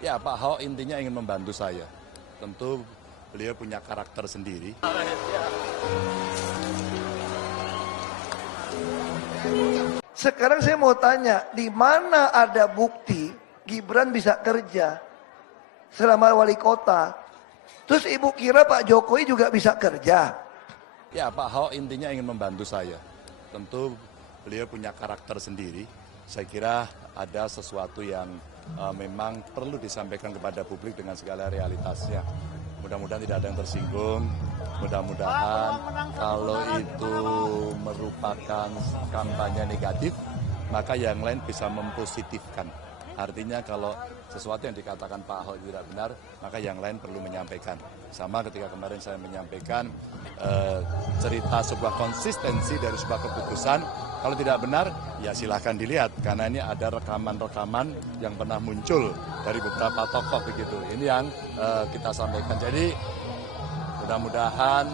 Ya, Pak Ahok intinya ingin membantu saya. Tentu beliau punya karakter sendiri. Sekarang saya mau tanya, di mana ada bukti Gibran bisa kerja selama wali kota? Terus ibu kira Pak Jokowi juga bisa kerja? Ya, Pak Ahok intinya ingin membantu saya. Tentu beliau punya karakter sendiri. Saya kira ada sesuatu yang memang perlu disampaikan kepada publik dengan segala realitasnya. Mudah-mudahan tidak ada yang tersinggung. Mudah-mudahan kalau itu merupakan kampanye negatif, maka yang lain bisa mempositifkan. Artinya kalau sesuatu yang dikatakan Pak Ahok tidak benar, maka yang lain perlu menyampaikan. Sama ketika kemarin saya menyampaikan cerita sebuah konsistensi dari sebuah keputusan, kalau tidak benar ya silahkan dilihat, karena ini ada rekaman-rekaman yang pernah muncul dari beberapa tokoh begitu. Ini yang kita sampaikan. Jadi mudah-mudahan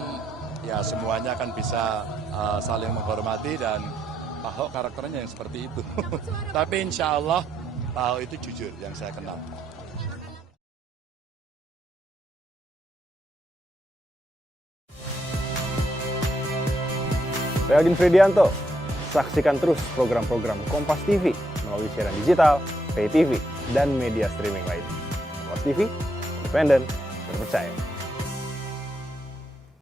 ya semuanya akan bisa saling menghormati dan Pak Ahok karakternya yang seperti itu. Tapi insya Allah Pak Ahok itu jujur yang saya kenal. Saya Aldin Fridianto. Saksikan terus program-program Kompas TV melalui siaran digital, pay TV, dan media streaming lain. Kompas TV, independen, terpercaya.